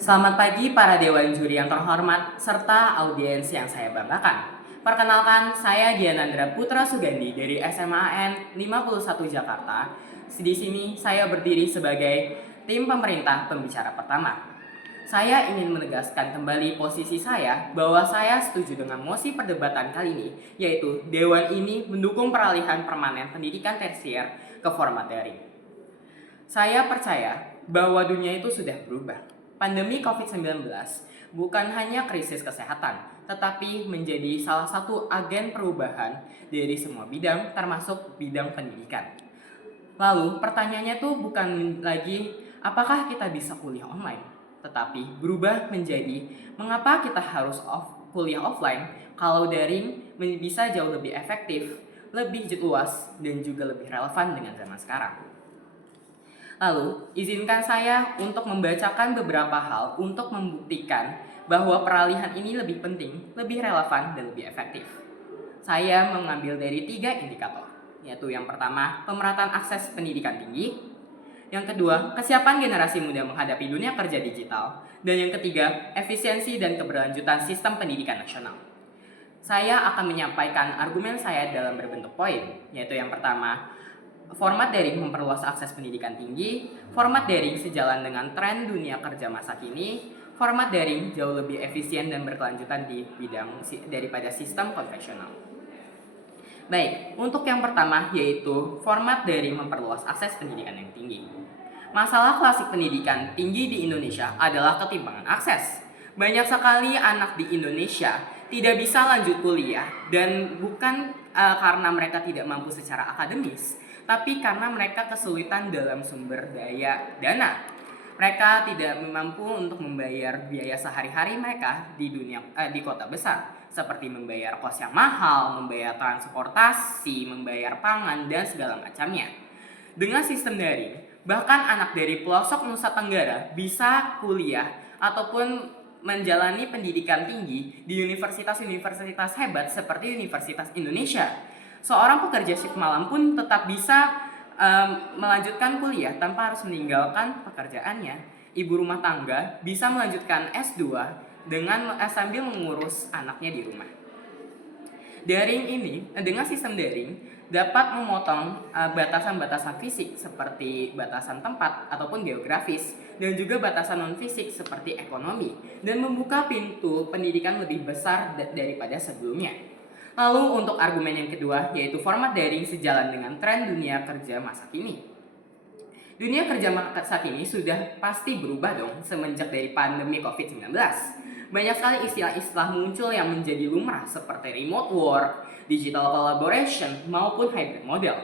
Selamat pagi para dewan juri yang terhormat serta audiens yang saya banggakan. Perkenalkan, saya Dianandra Putra Sugandi dari SMAN 51 Jakarta. Di sini saya berdiri sebagai tim pemerintah pembicara pertama. Saya ingin menegaskan kembali posisi saya bahwa saya setuju dengan mosi perdebatan kali ini, yaitu Dewan ini mendukung peralihan permanen pendidikan tersier ke format daring. Saya percaya bahwa dunia itu sudah berubah. Pandemi COVID-19 bukan hanya krisis kesehatan, tetapi menjadi salah satu agen perubahan dari semua bidang, termasuk bidang pendidikan. Lalu pertanyaannya tuh bukan lagi apakah kita bisa kuliah online, tetapi berubah menjadi mengapa kita harus kuliah offline kalau daring bisa jauh lebih efektif, lebih luas, dan juga lebih relevan dengan zaman sekarang. Lalu, izinkan saya untuk membacakan beberapa hal untuk membuktikan bahwa peralihan ini lebih penting, lebih relevan, dan lebih efektif. Saya mengambil dari 3 indikator, yaitu yang pertama, pemerataan akses pendidikan tinggi, yang kedua, kesiapan generasi muda menghadapi dunia kerja digital, dan yang ketiga, efisiensi dan keberlanjutan sistem pendidikan nasional. Saya akan menyampaikan argumen saya dalam berbentuk poin, yaitu yang pertama, format daring memperluas akses pendidikan tinggi, format daring sejalan dengan tren dunia kerja masa kini, format daring jauh lebih efisien dan berkelanjutan di bidang daripada sistem konvensional. Baik, untuk yang pertama yaitu format daring memperluas akses pendidikan yang tinggi. Masalah klasik pendidikan tinggi di Indonesia adalah ketimpangan akses. Banyak sekali anak di Indonesia tidak bisa lanjut kuliah dan bukan karena mereka tidak mampu secara akademis, tapi karena mereka kesulitan dalam sumber daya dana. Mereka tidak mampu untuk membayar biaya sehari-hari mereka di kota besar, seperti membayar kos yang mahal, membayar transportasi, membayar pangan, dan segala macamnya. Dengan sistem daring, bahkan anak dari pelosok Nusa Tenggara bisa kuliah ataupun menjalani pendidikan tinggi di universitas-universitas hebat seperti Universitas Indonesia. Seorang pekerja shift malam pun tetap bisa melanjutkan kuliah tanpa harus meninggalkan pekerjaannya. Ibu rumah tangga bisa melanjutkan S2 sambil mengurus anaknya di rumah. Dengan sistem daring dapat memotong batasan-batasan fisik seperti batasan tempat ataupun geografis dan juga batasan non-fisik seperti ekonomi dan membuka pintu pendidikan lebih besar daripada sebelumnya. Lalu untuk argumen yang kedua yaitu format daring sejalan dengan tren dunia kerja masa kini. Dunia kerja masa kini sudah pasti berubah dong semenjak dari pandemi COVID-19. Banyak sekali istilah-istilah muncul yang menjadi lumrah seperti remote work, digital collaboration, maupun hybrid model.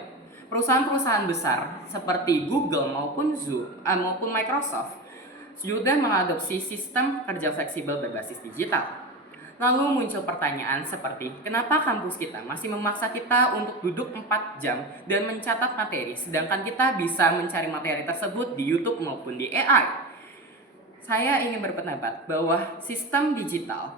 Perusahaan-perusahaan besar seperti Google maupun maupun Microsoft sudah mengadopsi sistem kerja fleksibel berbasis digital. Lalu muncul pertanyaan seperti, kenapa kampus kita masih memaksa kita untuk duduk 4 jam dan mencatat materi, sedangkan kita bisa mencari materi tersebut di YouTube maupun di AI? Saya ingin berpendapat bahwa sistem digital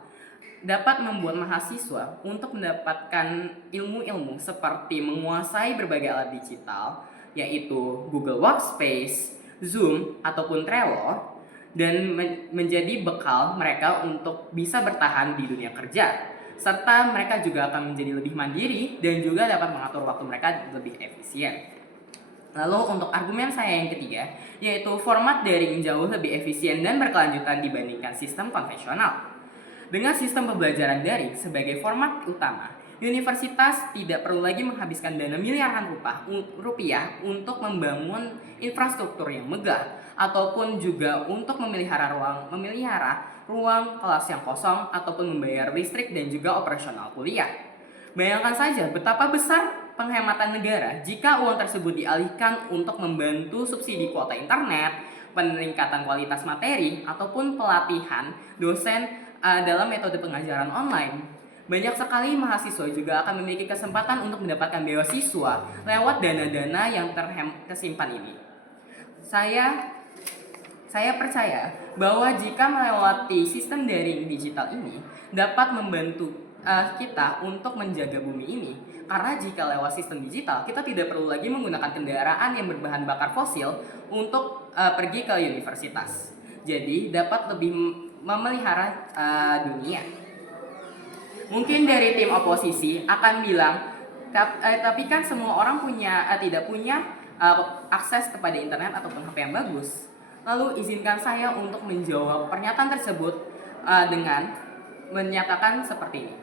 dapat membuat mahasiswa untuk mendapatkan ilmu-ilmu seperti menguasai berbagai alat digital, yaitu Google Workspace, Zoom, ataupun Trello, dan menjadi bekal mereka untuk bisa bertahan di dunia kerja. Serta mereka juga akan menjadi lebih mandiri dan juga dapat mengatur waktu mereka lebih efisien. Lalu untuk argumen saya yang ketiga, yaitu format daring jauh lebih efisien dan berkelanjutan dibandingkan sistem konvensional. Dengan sistem pembelajaran daring sebagai format utama, universitas tidak perlu lagi menghabiskan dana miliaran rupiah untuk membangun infrastruktur yang megah ataupun juga untuk memelihara ruang kelas yang kosong ataupun membayar listrik dan juga operasional kuliah. Bayangkan saja betapa besar penghematan negara jika uang tersebut dialihkan untuk membantu subsidi kuota internet, peningkatan kualitas materi, ataupun pelatihan dosen dalam metode pengajaran online. Banyak sekali mahasiswa juga akan memiliki kesempatan untuk mendapatkan beasiswa lewat dana-dana yang tersimpan ini. Saya percaya bahwa jika melewati sistem daring digital ini dapat membantu kita untuk menjaga bumi ini. Karena jika lewat sistem digital, kita tidak perlu lagi menggunakan kendaraan yang berbahan bakar fosil untuk pergi ke universitas. jadi dapat lebih memelihara dunia. Mungkin dari tim oposisi akan bilang, tapi kan semua orang tidak punya akses kepada internet ataupun HP yang bagus. Lalu izinkan saya untuk menjawab pernyataan tersebut dengan menyatakan seperti ini.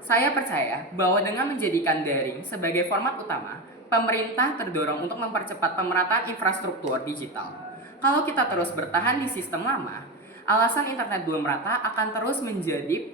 Saya percaya bahwa dengan menjadikan daring sebagai format utama, pemerintah terdorong untuk mempercepat pemerataan infrastruktur digital. Kalau kita terus bertahan di sistem lama, alasan internet belum merata akan terus menjadi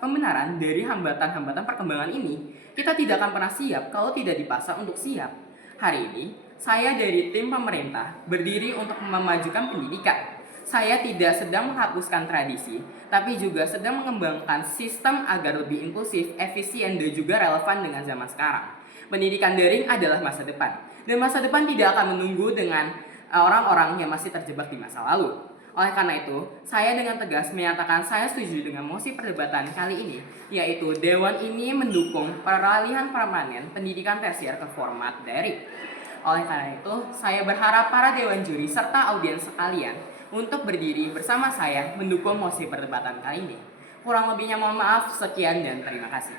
pembenaran dari hambatan-hambatan perkembangan ini. Kita tidak akan pernah siap kalau tidak dipaksa untuk siap. Hari ini, saya dari tim pemerintah berdiri untuk memajukan pendidikan. Saya tidak sedang menghapuskan tradisi, tapi juga sedang mengembangkan sistem agar lebih inklusif, efisien, dan juga relevan dengan zaman sekarang. Pendidikan daring adalah masa depan, dan masa depan tidak akan menunggu dengan orang-orang yang masih terjebak di masa lalu. Oleh karena itu, saya dengan tegas menyatakan saya setuju dengan mosi perdebatan kali ini, yaitu Dewan ini mendukung peralihan permanen pendidikan tersier ke format daring. Oleh karena itu, saya berharap para dewan juri serta audiens sekalian untuk berdiri bersama saya mendukung mosi perdebatan kali ini. Kurang lebihnya mohon maaf, sekian dan terima kasih.